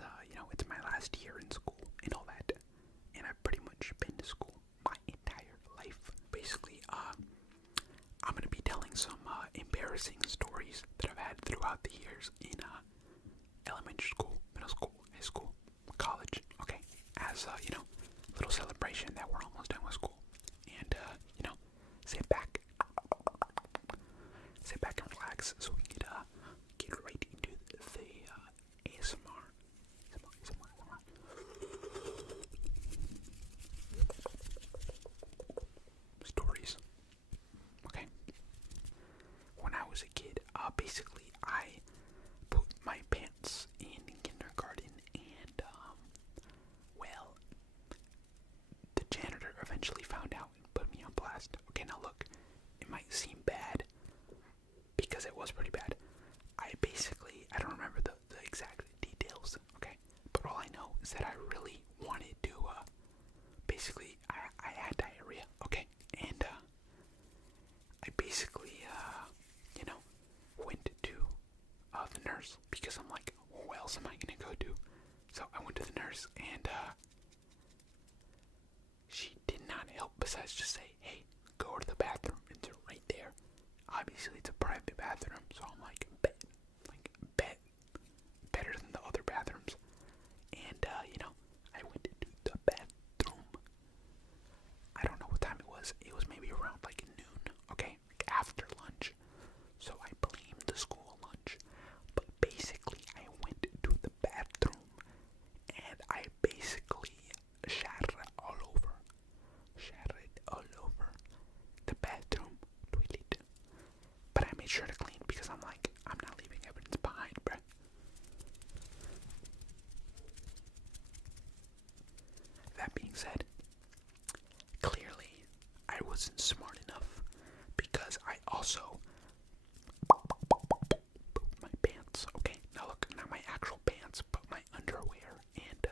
because, it's my last year in school and all that. And I've pretty much been to school my entire life. Basically, I'm going to be telling some embarrassing stories that I've had throughout the years in elementary school, middle school, high school, college, okay? As, little celebration that we're almost done with school. And, sit back. Sit back and relax so we can get right into the ASMR. Stories. Okay. When I was a kid, basically I put my pants in kindergarten and, well, the janitor eventually found out and put me on blast. Okay, now look, it might seem bad because it was pretty bad. I don't remember the exact details, okay? But all I know is that I really wanted to, basically, I had diarrhea, okay? And, I basically, went to, the nurse because I'm like, who else am I gonna go to? So I went to the nurse and, she did not help besides just say, hey, go to the bathroom. It's right there. Obviously, it's a private bathroom, so I'm like, bet, better than the other bathrooms. And, I went to the bathroom. I don't know what time it was. It was maybe around like noon, okay? Like after lunch. So I blamed the school lunch. But basically, I went to the bathroom and I basically shat all over the bathroom toilet. But I made sure to clean because I'm like, I'm not leaving evidence behind, bruh. That being said, clearly I wasn't smart enough because I also pooped my pants. Okay, now look, not my actual pants, but my underwear. And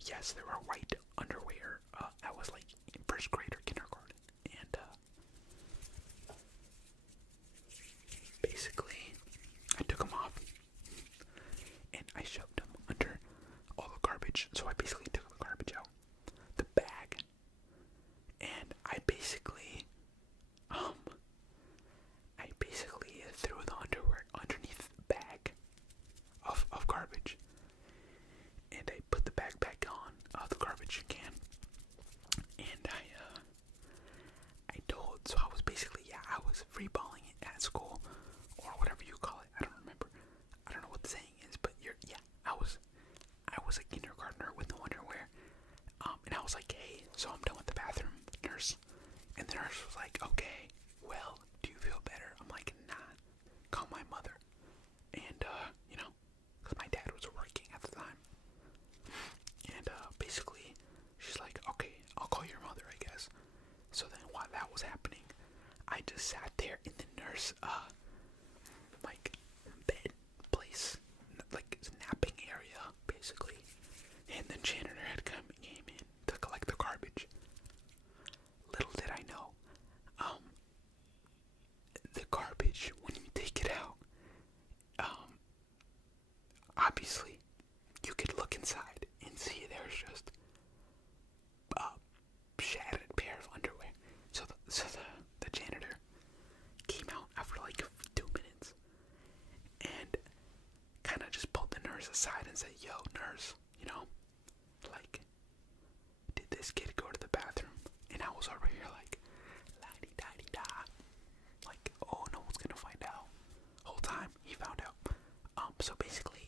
yes, there were white underwear. I was like in first grade or kindergarten, and basically I took them off and I shoved them under all the garbage. So I basically took the garbage out, the bag, and I basically threw the underwear underneath the bag of garbage, and I put the bag back on the garbage can, and so I was basically, I was freeballing it at school, or whatever you call it. I don't remember. I don't know what the saying is, but I was a kindergartner with no underwear, and I was like, hey, so I'm done with the bathroom, nurse. And the nurse was like, okay, well, do you feel better? I'm like, nah, call my mother. And, because my dad was working at the time. And, basically, she's like, okay, I'll call your mother, I guess. So then while that was happening, I just sat there in the nurse, bed place, like, napping area, basically. And the janitor came in to collect the garbage. Little did I know, the garbage, when you take it out, obviously, you could look inside and see there's just a shattered pair of underwear. So the janitor came out after like 2 minutes and kind of just pulled the nurse aside and said, yo, nurse, like, did this kid go to the bathroom? And I was over here like, la-di-da-di-da. Like, oh, no one's gonna find out. Whole time, he found out. So basically,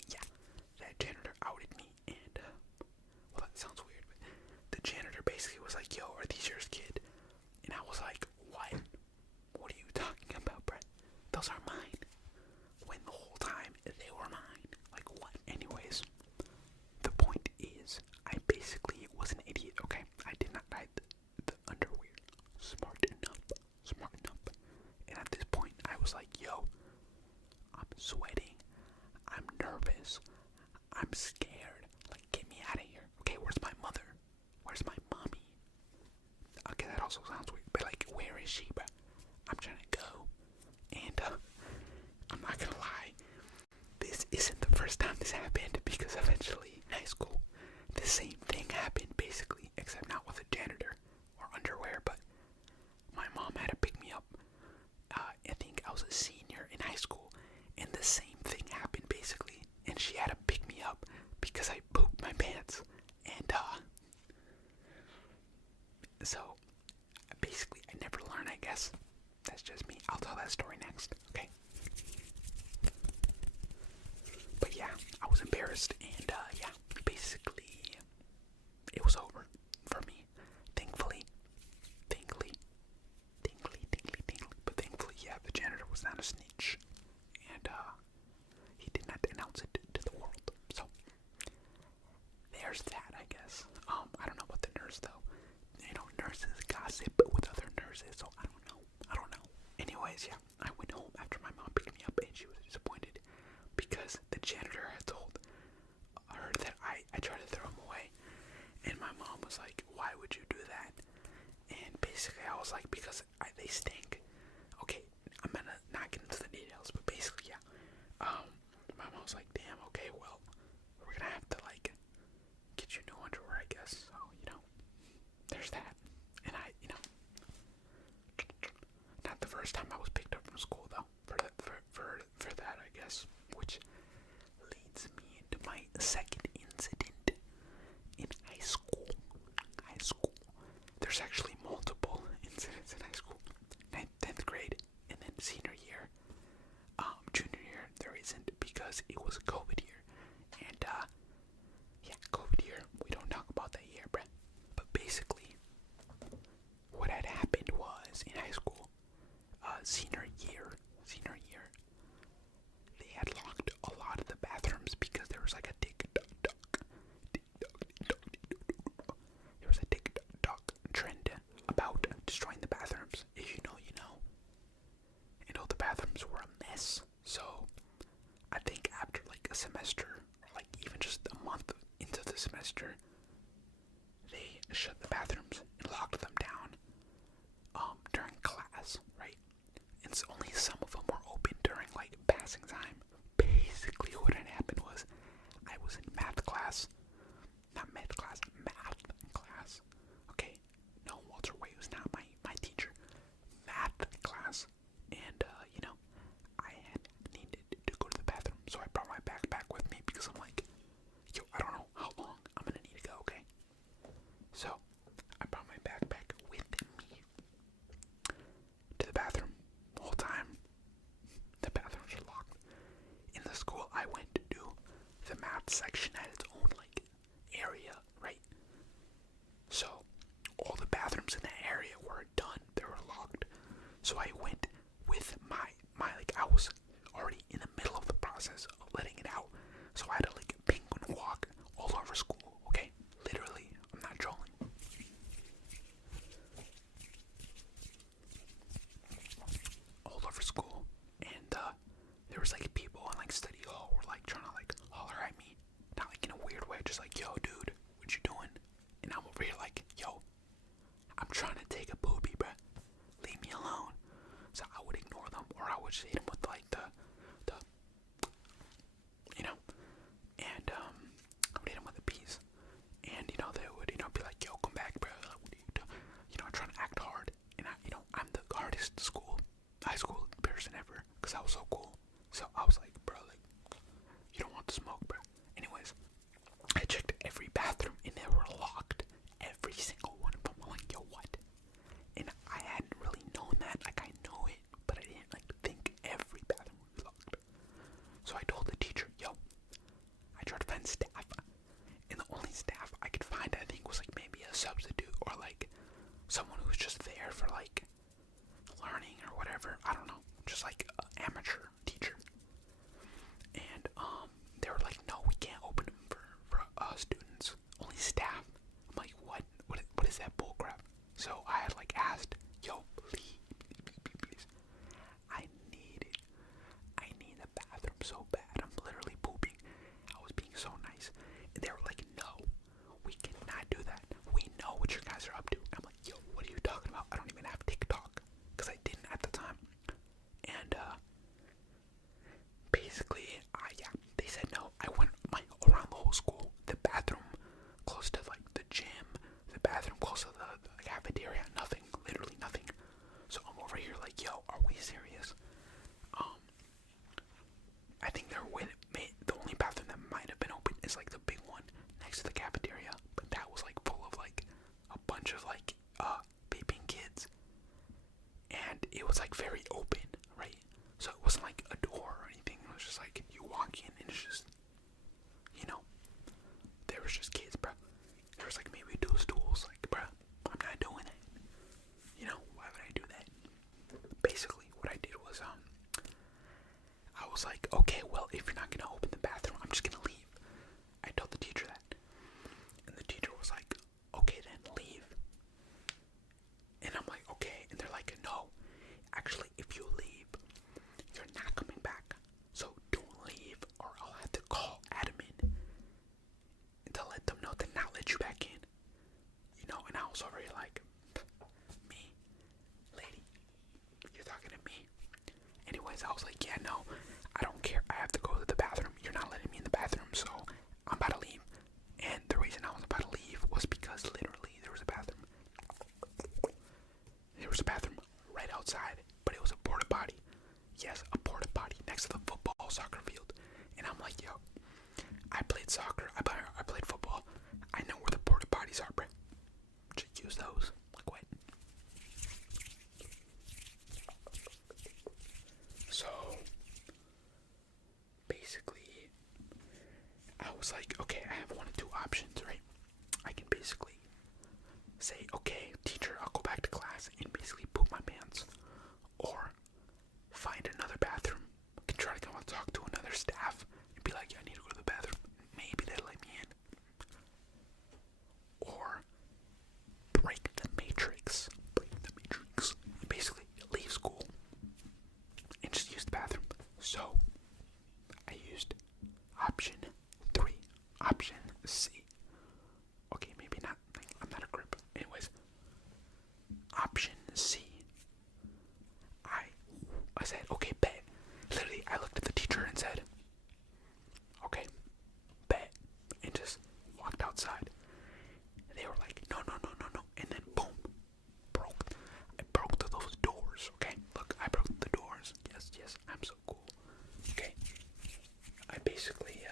that janitor outed me, and, well, that sounds weird, but the janitor basically was like, yo, are these yours, kid? And I was like, what? What are you talking about, Brett? Those are mine. When the whole time, they were mine. Like, what? Anyways, the point is, I basically was an idiot, okay? I did not hide the underwear. Smart enough. And at this point, I was like, yo, I'm sweating. I'm nervous. I'm scared. Like, get me out of here. Okay, where's my mother? Where's my mommy? Okay, that also sounds weird, but like, where is she, bro? I'm trying to go. And, I'm not gonna lie. This isn't the first time this happened, because eventually, I was embarrassed, and yeah, basically, it was over for me. Thankfully, thankfully, but thankfully, yeah, the janitor was not a snitch, and he did not announce it to the world. So there's that, I guess. I don't know about the nurse though. You know, nurses gossip with other nurses, so I don't know. Anyways, yeah, I went home after my mom picked me up, and she was disappointed because the janitor had told her that I tried to throw them away, and my mom was like, "Why would you do that?" And basically, I was like, "Because they stink." Okay, I'm gonna not get into the details, but basically, yeah. My mom was like, "Damn, okay, well, we're gonna have to like get you new underwear, I guess." So there's that. And not the first time I was picked up from school though. For that, I guess, which leads me into my second incident in high school. There's actually multiple incidents in high school. 10th grade, and then senior year. Junior year, there isn't because it was a COVID year. And, yeah, COVID year, we don't talk about that year, bruh. But basically, what had happened was, in high school, senior year, they had locked a lot of the bathrooms because there was like a TikTok trend about destroying the bathrooms. If you know, you know. And all the bathrooms were a mess. So I think after like a semester, or like even just a month into the semester, they shut the bathrooms and locked them down during class, right? And so only some of them were open during like passing time. Basically, what had happened was I was in math class. Okay, no, Walter White was not my teacher. Math class, and I had needed to go to the bathroom, so I brought my backpack with me because I'm like, yo, I don't know how long I'm gonna need to go. Okay, so I brought my backpack with me to the bathroom. The whole time, the bathrooms are locked. In the school I went to, the math section had its own like area, right? So all the bathrooms in that area were done. They were locked. So I went with my like I was already in the middle of the process of letting it out. So I had to like penguin walk all over school. Okay, literally, I'm not trolling. All over school, and there was like people in like study hall were like trying to like holler at me, not like in a weird way, just like, yo, dude, what you doing? And I'm over here like, yo, I'm trying to take a poopy, bruh. Leave me alone. So I would ignore them, or I would just hit them with like the and I would hit them with a piece, and they would be like, yo, come back, bruh. Like, what are you doing? Trying to act hard, and I'm the hardest high school person ever, cause I was so cool. So I was like, bro, like, you don't want to smoke, bro. Anyways, I checked every bathroom and they were locked. Every single one of them. I'm like, yo, what? And I hadn't really known that. Like, I know it, but I didn't like think every bathroom would be locked. So I told the teacher, yo, I tried to find staff, and the only staff I could find, I think, was like maybe a substitute or like someone who was just there for like learning or whatever. I don't know, just like an amateur teacher. And they were like, no, we can't open them for students, only staff. I'm like, what is that bullcrap? So I had like asked, yo, please, I need a bathroom so bad. I'm literally pooping. I was being so nice, and they were like, no, we cannot do that. We know what you guys are up to. I'm like, yo, what are you talking about? I don't even have TikTok, because I didn't at the time. And basically, they said no. I went around the whole school. The bathroom close to like the gym, the bathroom close to the cafeteria, nothing, literally nothing. So I'm over here like, yo, are we serious? I think the only bathroom that might have been open is like the big one next to the cafeteria, but that was like full of like a bunch of like vaping kids, and it was like very open, right? So it wasn't like a door or anything. It was just like you walk in and it's just I played football. I know where the porta potties are, bro. Just use those. Like what? So basically, I was like, okay, I have one of two options, right? I can basically say, okay, teacher, I'll go back to class and basically poop my pants, or find another bathroom. I can try to go and talk to another staff and be like, yeah, I need to go to the bathroom. Maybe they'll let me in. Or break the matrix. Basically, leave school and just use the bathroom. So, I used option 3. Option C. Okay, maybe not. I'm not a grip. Anyways, option C. I said, okay, bet. Literally, I looked at the teacher and said, okay, bet. And just walked outside. And they were like, no. And then boom, I broke those doors, okay? Look, I broke the doors. Yes, I'm so cool. Okay. I basically,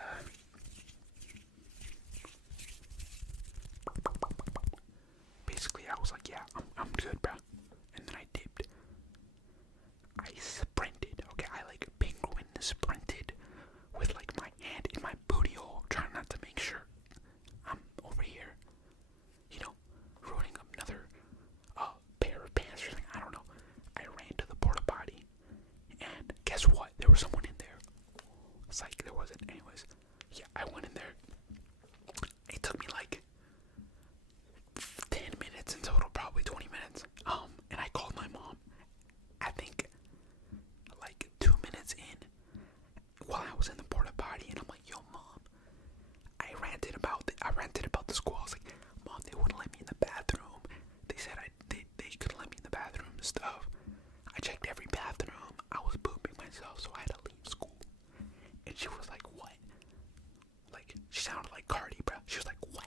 I was like, yeah, I'm good, bro. And then I dipped. I sprinted, okay? I like penguin sprinted with like my hand in my booty hole, trying not to make sure I'm over here, ruining another pair of pants or something. I don't know. I ran to the porta potty, and guess what? There was someone in there. It's like there wasn't. Anyways, yeah, I went in there. It took me like 10 minutes in total, probably 20 minutes. And I called my mom. I think like 2 minutes in, while I was in the porta potty, and I'm like, yo, mom, I ranted about the school. I was like, mom, they wouldn't let me in the bathroom. They said they couldn't let me in the bathroom and stuff. I checked every bathroom. I was pooping myself, so I had to leave school. And she was like, what? Like, she sounded like Cardi, bro. She was like, what?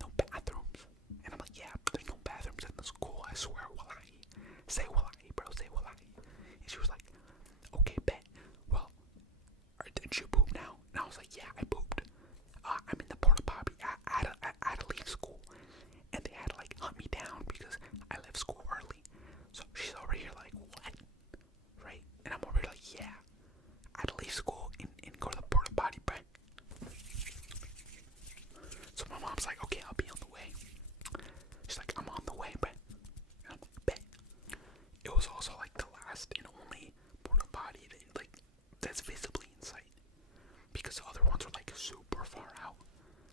No bathrooms? And I'm like, yeah, there's no bathrooms in the school. I swear, wallahi. Say wallahi, bro. Say wallahi. And she was like, okay, bet. Well, did you poop now? And I was like, yeah, I pooped. I'm in the porta potty. I had to leave school. And they had to like hunt me down because I left school early. So she's over here like, what? Right? And I'm over here like, yeah, I had to leave school and go to the porta potty, bro. So my mom's like, okay, I'll be on the way. She's like, I'm on the way, bro. And I'm like, bet. It was also like the last and only porta potty that's visibly in sight, because the other ones were like super far out,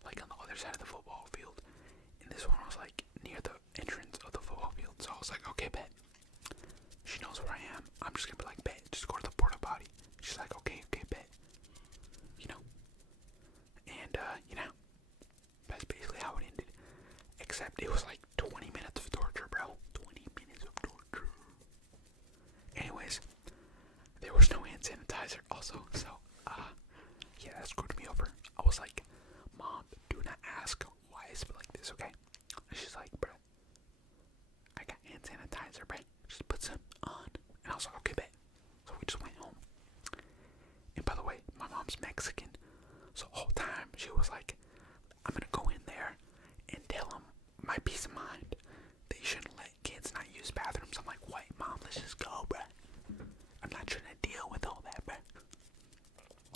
like on the other side of the football field, and this one was like near the entrance of the football field. So I was like, okay, bet. She knows where I am. I'm just gonna be like, bet, just go to the porta potty. She's like, okay, bet. And that's basically how it ended. Except it was like 20 minutes of torture, bro. 20 minutes of torture. Anyways, there was no hand sanitizer also, so yeah, that screwed me over. I was like, mom, do not ask why I spit like this, okay? And she's like, bruh, I got hand sanitizer, bruh. Just put some on. And I was like, okay, bet. So we just went home. And by the way, my mom's Mexican, so the whole time she was like, I'm gonna go in there and tell them my peace of mind. They shouldn't let kids not use bathrooms. I'm like, what, mom? Let's just go, bruh. I'm not trying to deal with all that, bruh.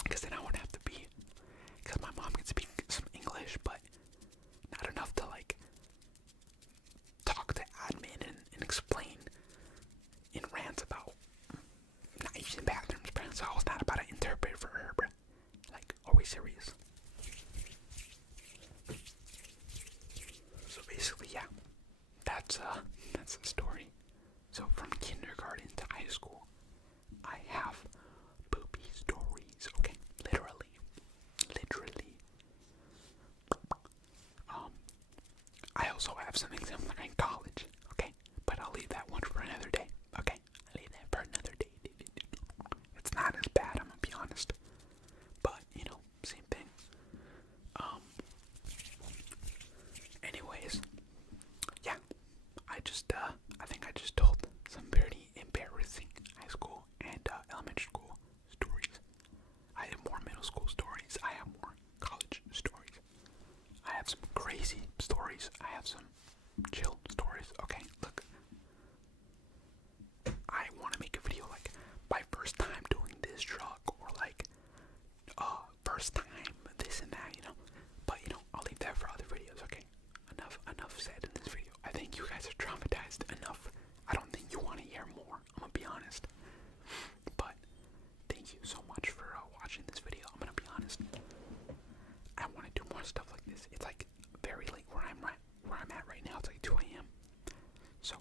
Because then I wouldn't have to be. Because my mom can speak some English, but not enough to like talk to admin and explain in rants about not using bathrooms, bruh. So I was not about to interpret for her, bruh. Like, are we serious? So basically, yeah, that's the story. So from kindergarten to high school, I have poopy stories. Okay, literally. I also have some things I'm learning in college. Okay, but I'll leave that one for another day. Okay, I'll leave that for another day. It's not as bad, I'm gonna be honest. But same thing. Anyways, yeah, I think I just told some very embarrassing high school and elementary school stories. I have more middle school stories. I have more have some crazy stories. I have some chill stories. Okay, look. I want to make a video like my first time doing this drug, or like first time this and that, But I'll leave that for other videos. Okay, enough said in this video. I think you guys are traumatized enough. I don't think you want to hear more. I'm gonna be honest. But thank you so much for watching this video. I'm gonna be honest. I want to do more stuff like this. It's like very late where I'm at right now. It's like 2 a.m. So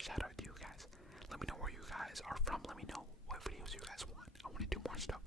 shout out to you guys. Let me know where you guys are from. Let me know what videos you guys want. I want to do more stuff.